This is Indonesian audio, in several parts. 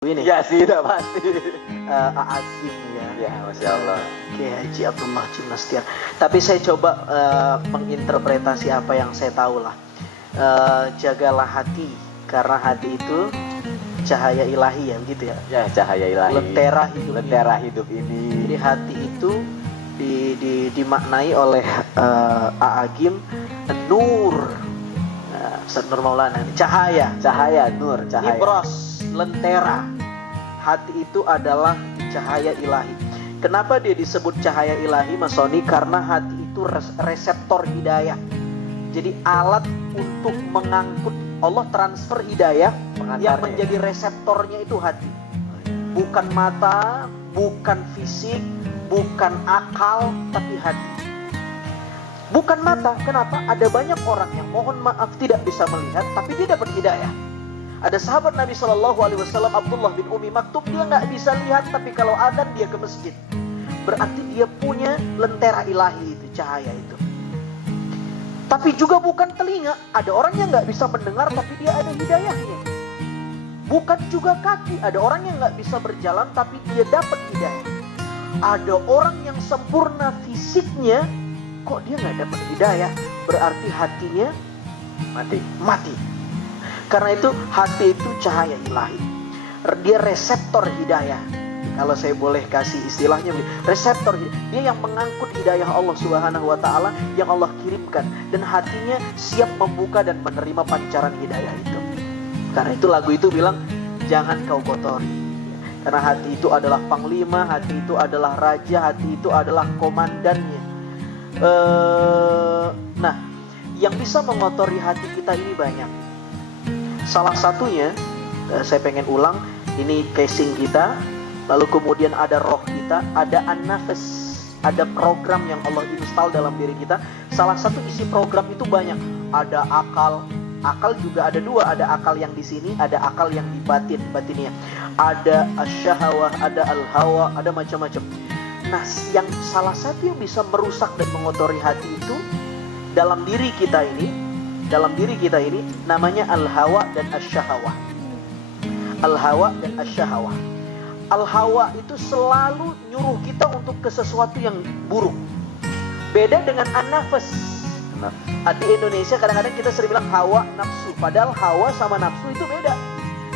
Ini ya sih, udah pasti. A'agim ya. Ya, Masya Allah. Kiai Haji Abdullah Junastian. Tapi saya coba menginterpretasi apa yang saya tahu lah. Jagalah hati, karena hati itu cahaya ilahi ya, begitu ya. Ya, cahaya ilahi. Lentera hidup. Lentera hidup ini. Jadi hati itu dimaknai oleh A'agim nur. Ustaz Nur Maulana, cahaya. Cahaya, nur, cahaya. Ibros, lentera. Hati itu adalah cahaya ilahi. Kenapa dia disebut cahaya ilahi, Mas Sony? Karena hati itu reseptor hidayah. Jadi alat untuk mengangkut, Allah transfer hidayah, yang menjadi reseptornya itu hati. Bukan mata, bukan fisik, bukan akal, tapi hati. Bukan mata, kenapa? Ada banyak orang yang mohon maaf tidak bisa melihat, tapi dia dapat hidayah. Ada sahabat Nabi SAW, Abdullah bin Umi Maktum, dia nggak bisa lihat, tapi kalau adzan dia ke masjid. Berarti dia punya lentera ilahi itu, cahaya itu. Tapi juga bukan telinga, ada orang yang nggak bisa mendengar, tapi dia ada hidayahnya. Bukan juga kaki, ada orang yang nggak bisa berjalan, tapi dia dapat hidayah. Ada orang yang sempurna fisiknya, kok dia nggak dapat hidayah? Berarti hatinya mati. Karena itu hati itu cahaya ilahi. Dia reseptor hidayah. Kalau saya boleh kasih istilahnya, reseptor hidayah. Dia yang mengangkut hidayah Allah Subhanahu wa taala yang Allah kirimkan, dan hatinya siap membuka dan menerima pancaran hidayah itu. Karena itu lagu itu bilang, jangan kau kotori. Karena hati itu adalah panglima, hati itu adalah raja, hati itu adalah komandannya. Nah, yang bisa mengotori hati kita ini banyak. Salah satunya, saya pengen ulang, ini casing kita, lalu kemudian ada roh kita, ada an-nafas, ada program yang Allah install dalam diri kita. Salah satu isi program itu banyak. Ada akal juga ada dua, ada akal yang di sini, ada akal yang di batinnya. Ada asyahawah, ada al-hawa, ada macam-macam. Nah, yang salah satu yang bisa merusak dan mengotori hati itu dalam diri kita ini namanya al-hawa dan asyahawah. Al-hawa dan asyahawah. Al-hawa itu selalu nyuruh kita untuk ke sesuatu yang buruk. Beda dengan an-nafas. Di Indonesia kadang-kadang kita sering bilang hawa nafsu, padahal hawa sama nafsu itu beda.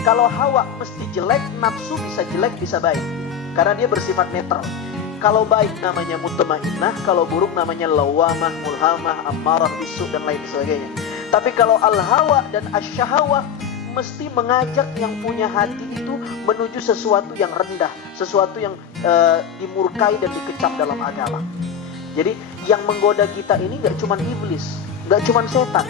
Kalau hawa mesti jelek, nafsu bisa jelek bisa baik, karena dia bersifat netral. Kalau baik namanya mutmainnah, kalau buruk namanya lawamah, mulhamah, ammarah bisu dan lain sebagainya. Tapi kalau al-hawa dan asyahawah mesti mengajak yang punya hati itu menuju sesuatu yang rendah, sesuatu yang dimurkai dan dikecam dalam agama. Jadi yang menggoda kita ini gak cuma iblis, gak cuma setan.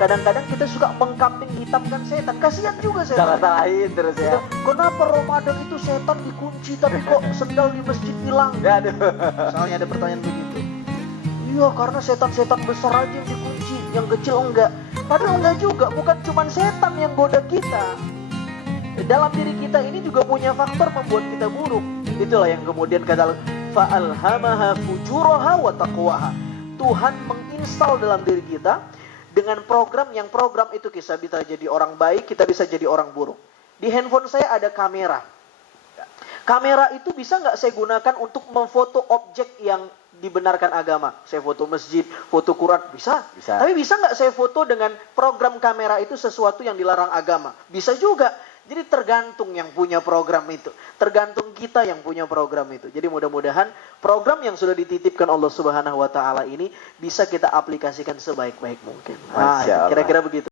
Kadang-kadang kita suka mengkambing hitamkan setan. Kasihan juga setan. Salah-salahin terus ya. Kenapa Ramadan itu setan dikunci, tapi kok sendal di masjid hilang? Misalnya ada pertanyaan begitu. Iya, karena setan-setan besar aja yang dikunci, yang kecil enggak. Padahal enggak juga, bukan cuma setan yang goda kita. Dalam diri kita ini juga punya faktor membuat kita buruk. Itulah yang kemudian kata fa'alhamaha fujuraha wa taqwaha. Tuhan menginstal dalam diri kita dengan program itu kita bisa jadi orang baik, kita bisa jadi orang buruk. Di handphone saya ada kamera. Kamera itu bisa nggak saya gunakan untuk memfoto objek yang dibenarkan agama? Saya foto masjid, foto Quran, bisa. Tapi bisa nggak saya foto dengan program kamera itu sesuatu yang dilarang agama? Bisa juga. Jadi tergantung yang punya program itu. Tergantung kita yang punya program itu. Jadi mudah-mudahan program yang sudah dititipkan Allah Subhanahu wa taala ini bisa kita aplikasikan sebaik-baik mungkin. Nah, kira-kira begitu.